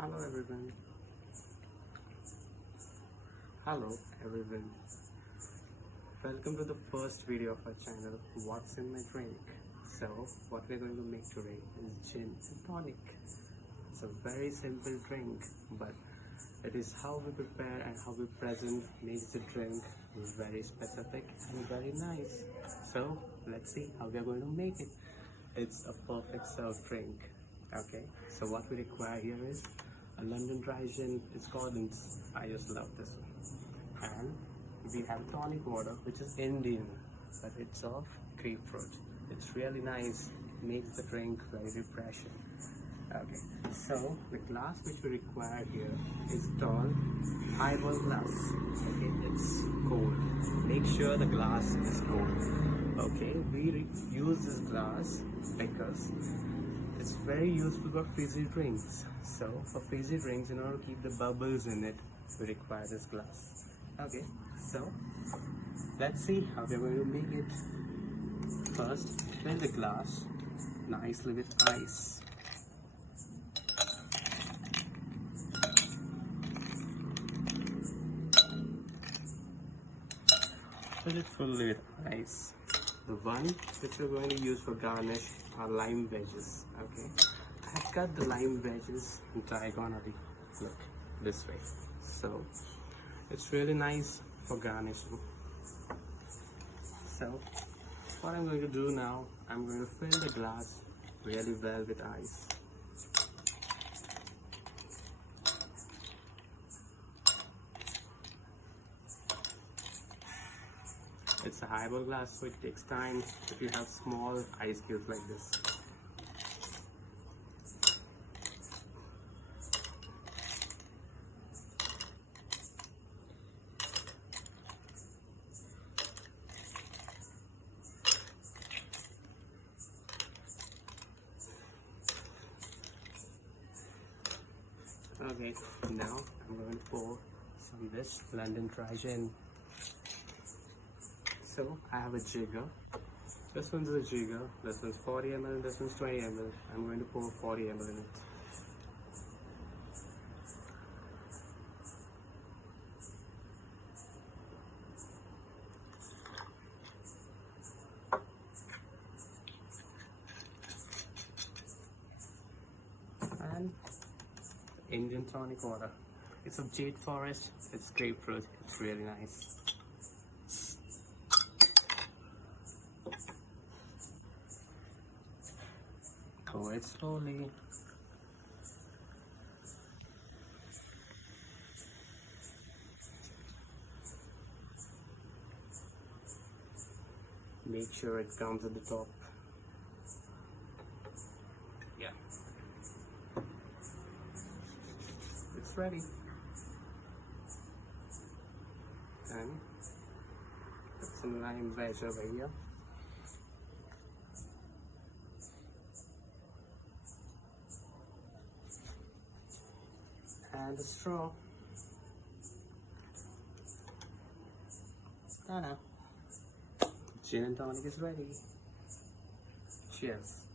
Hello everyone. Hello everyone. Welcome to the first video of our channel, What's in My Drink. So what we're going to make today is gin and tonic. It's a very simple drink, but it is how we prepare and how we present makes the drink very specific and very nice. So let's see how we are going to make it. It's a perfect serve drink. Okay, so what we require here is a London dry gin. It's Gordon's. I just love this one. And we have tonic water, which is Indian, but it's of grapefruit. It's really nice. It makes the drink very refreshing. Okay, so the glass which we require here is tall highball glass. Okay, it's cold. Make sure the glass is cold. Okay, we use this glass because it's very useful for fizzy drinks. So for fizzy drinks, in order to keep the bubbles in it, we require this glass. Okay, so let's see how we're going to make it. First, fill the glass nicely with ice. Fill it fully with ice. The one which we're going to use for garnish are lime wedges. Okay, I've cut the lime wedges diagonally, look this way, so it's really nice for garnishing. So what I'm going to do now, I'm going to fill the glass really well with ice. It's a highball glass, so it takes time if you have small ice cubes like this. Okay, now I'm going to pour some of this London dry gin. So I have a jigger. This one's a jigger. This one's 40 ml. This one's 20 ml. I'm going to pour 40 ml in it. And Indian tonic water. It's of jade forest. It's grapefruit. It's really nice. Pour it slowly. Make sure it comes at the top. Yeah. It's ready. And put some lime wedge over here. And a straw. Ta-da! Gin and tonic is ready. Cheers.